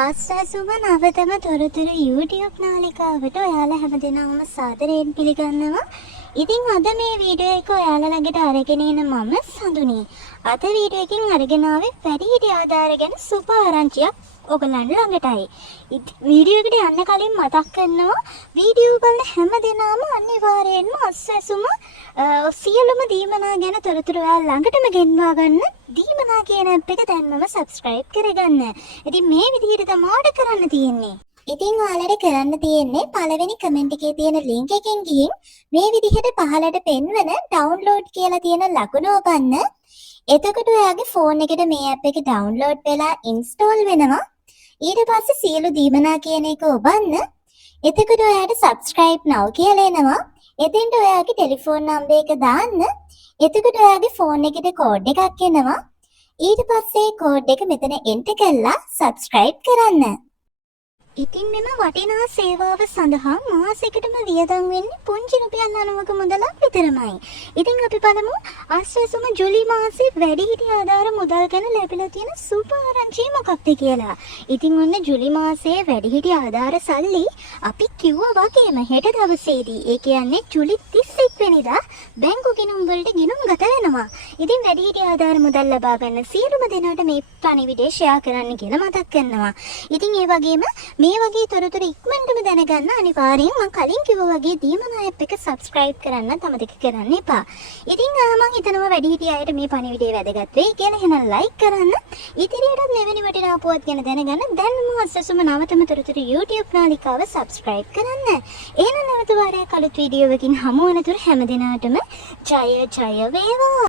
ආස්වාසුම නවතම තොරතුරු YouTube නාලිකාවට ඔයාලා හැමදෙනාම සාදරයෙන් පිළිගන්නවා. ඉතින් අද මේ වීඩියෝ එක ඔයාලා ළඟට අරගෙන එන මම සඳුනි. අද වීඩියෝ එකකින් අරගෙන ආවේ වැඩිහිටි ආධාර ගැන සුප ආරංචියක් ඔයගලන් ළඟටයි. වීඩියෝ එකට යන්න කලින් මතක් කරනවා වීඩියෝ බලන හැමදෙනාම අනිවාර්යයෙන්ම ආස්වාසුම සියලුම දීමනා ගැන තොරතුරු ඔයාලා ළඟටම ගෙන්වා ගන්න. දීමනා කියන ඇප් එක දැන්මම subscribe කරගන්න. ඉතින් මේ විදිහට තමයි කරන්න තියෙන්නේ. ඉතින් ඔයාලට කරන්න තියෙන්නේ පළවෙනි කමෙන්ට් එකේ තියෙන link එකෙන් ගිහින් මේ විදිහට පහළට පෙන්වන download කියලා තියෙන ලකුණ ඔබන්න. එතකොට ඔයාගේ ෆෝන් එකට මේ ඇප් එක download වෙලා install වෙනවා. ඊට පස්සේ සියලු දීමනා කියන එක ඔබන්න. එතකොට ඔයාට subscribe now කියලා එනවා. එතෙන්ට ඔයාගේ ටෙලිෆෝන් නම්බර් එක දාන්න. එතකොට ඔයාගේ ෆෝන් එකට කෝඩ් එකක් එනවා. ඊට පස්සේ කෝඩ් එක මෙතන එන්ටර් කරලා subscribe කරන්න. ඉතින් මෙම වටිනා සේවාව සඳහා මාසෙකටම වියදම් වෙන්නේ පුංචි රුපියල් 90ක මුදලක් විතරමයි. ඉතින් අපි බලමු ආශ්‍රයසුම ජූලි මාසේ වැඩිහිටි ආධාර මුදල් ගැන ලැබිලා තියෙන සුප ආරංචිය මොකක්ද කියලා. ඉතින් ඔන්න ජූලි මාසේ වැඩිහිටි ආධාර සල්ලි අපි කිව්වා වගේම හෙට දවසේදී ඒ කියන්නේ ජූලි 31 වෙනිදා බැංකු ගිණුම් වලට ගිණුම් ගත වෙනවා. ඉතින් වැඩිහිටි ආධාර මුදල් ලබා ගන්න සියලුම දෙනාට මේ පණිවිඩය ෂෙයා කරන්න කියලා මතක් කරනවා. ඉතින් ඒ වගේම මේ වගේ තොරතුරු ඉක්මනටම දැනගන්න අනිවාර්යෙන් මම කලින් කිව්වා වගේ දීමනා ඇප් එක subscribe කරන්න අමතක කරන්න එපා. ඉතින් මම හිතනවා වැඩිහිටි අයට මේ පණිවිඩය වැදගත් වෙයි කියලා එහෙනම් like කරන්න. ඉතිරියටත් මෙවැනි වටිනා පුවත් ගැන දැනගන්න දැන්ම අස්සසුම නවතම තොරතුරු YouTube නාලිකාව subscribe කරන්න. එහෙනම් නැවත වාරයක් අලුත් වීඩියෝවකින් හමු වෙනතුරු හැම දිනාටම ජය ජය වේවා.